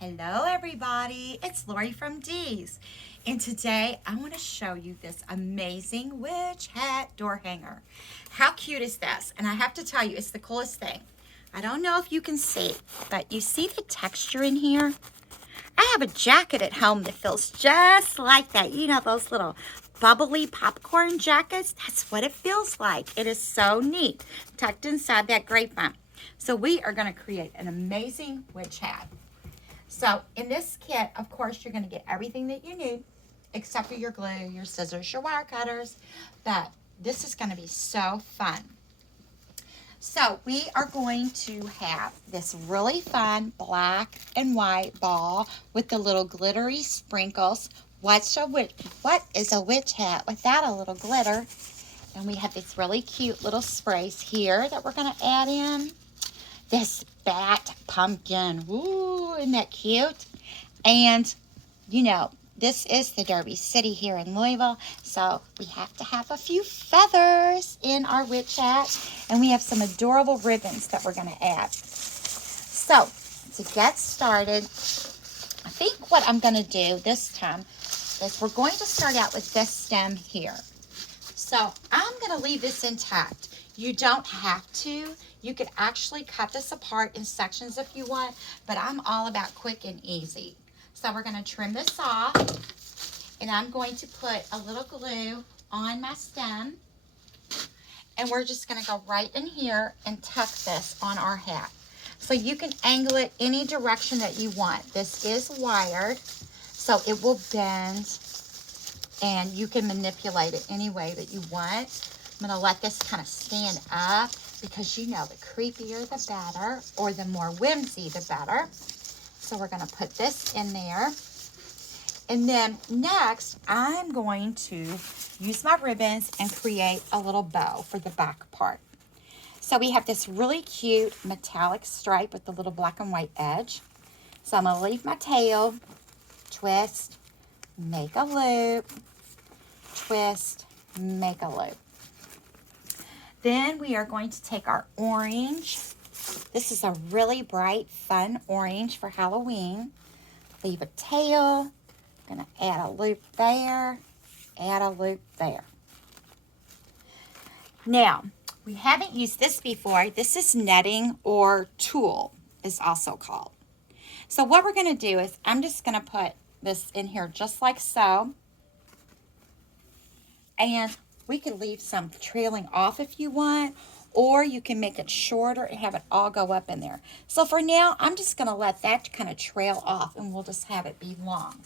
Hello everybody, it's Lorie from Dee's, and today I want to show you this amazing witch hat door hanger. How cute is this? And I have to tell you, it's the coolest thing. I don't know if you can see, but you see the texture in here? I have a jacket at home that feels just like that. You know, those little bubbly popcorn jackets? That's what it feels like. It is so neat, tucked inside that grapevine. So we are going to create an amazing witch hat. So in this kit, of course, you're going to get everything that you need, except for your glue, your scissors, your wire cutters. But this is going to be so fun. So we are going to have this really fun black and white ball with the little glittery sprinkles. What is a witch hat without a little glitter? And we have these really cute little sprays here that we're going to add in. This bat pumpkin. Ooh, isn't that cute? And, you know, this is the Derby City here in Louisville, so we have to have a few feathers in our witch hat. And we have some adorable ribbons that we're going to add. So, to get started, I think what I'm going to do this time is we're going to start out with this stem here. So, I'm going to leave this intact. You don't have to. You could actually cut this apart in sections if you want, but I'm all about quick and easy. So we're going to trim this off, and I'm going to put a little glue on my stem, and we're just going to go right in here and tuck this on our hat. So you can angle it any direction that you want. This is wired, so it will bend, and you can manipulate it any way that you want. I'm going to let this kind of stand up because, you know, the creepier the better, or the more whimsy the better. So we're going to put this in there. And then next, I'm going to use my ribbons and create a little bow for the back part. So we have this really cute metallic stripe with the little black and white edge. So I'm going to leave my tail, twist, make a loop, twist, make a loop. Then we are going to take our orange. This is a really bright, fun orange for Halloween. Leave a tail. I'm going to add a loop there, add a loop there. Now, we haven't used this before. This is netting, or tulle is also called. So what we're going to do is I'm just going to put this in here just like so. And we could leave some trailing off if you want, or you can make it shorter and have it all go up in there. So for now, I'm just going to let that kind of trail off, and we'll just have it be long.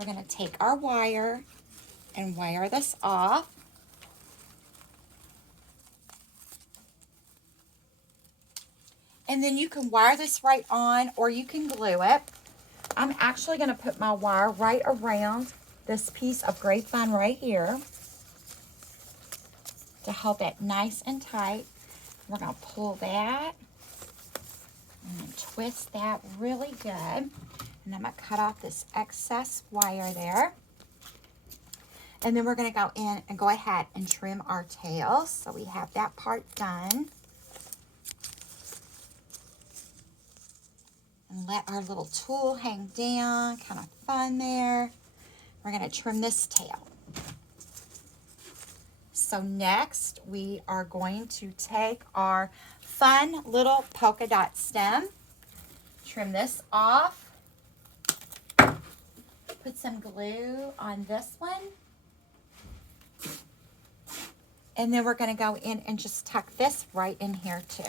We're going to take our wire and wire this off. And then you can wire this right on, or you can glue it. I'm actually going to put my wire right around this piece of grapevine right here to hold it nice and tight. We're going to pull that and then twist that really good. And I'm going to cut off this excess wire there. And then we're going to go in and go ahead and trim our tails. So we have that part done. And let our little tool hang down. Kind of fun there. We're going to trim this tail. So next, we are going to take our fun little polka dot stem, trim this off, put some glue on this one, and then we're going to go in and just tuck this right in here too.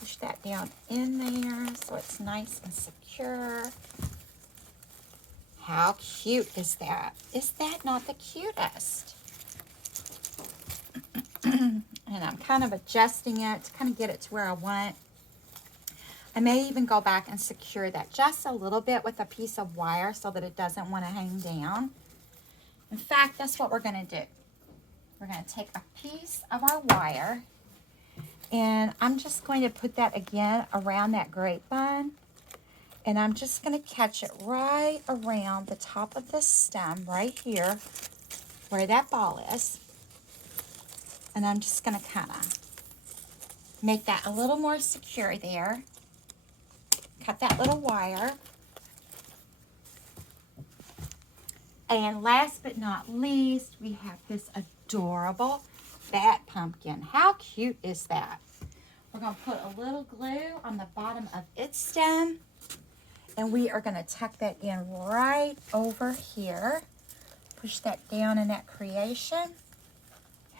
Push that down in there so it's nice and secure. How cute is that? Is that not the cutest? And I'm kind of adjusting it to kind of get it to where I want. I may even go back and secure that just a little bit with a piece of wire so that it doesn't want to hang down. In fact, that's what we're going to do. We're going to take a piece of our wire, and I'm just going to put that again around that grapevine, and I'm just going to catch it right around the top of this stem right here where that ball is. And I'm just going to kind of make that a little more secure there. cut that little wire. And last but not least, we have this adorable bat pumpkin. How cute is that? We're going to put a little glue on the bottom of its stem. And we are going to tuck that in right over here. Push that down in that creation.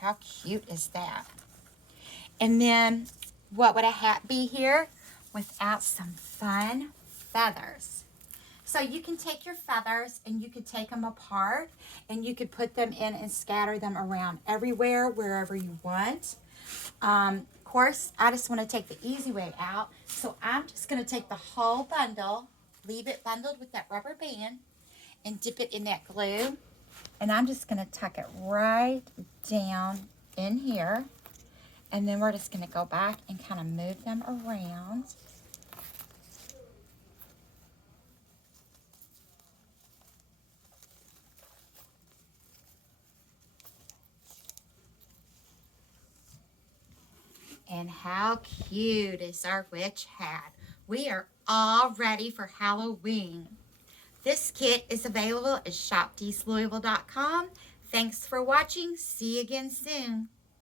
How cute is that? And then what would a hat be here without some fun feathers? So you can take your feathers and you could take them apart and you could put them in and scatter them around everywhere, wherever you want. Of course, I just want to take the easy way out. So I'm just going to take the whole bundle, leave it bundled with that rubber band, and dip it in that glue. And I'm just going to tuck it right down in here. And then we're just going to go back and kind of move them around. And how cute is our witch hat? We are all ready for Halloween. This kit is available at shopdeeslouisville.com. Thanks for watching. See you again soon.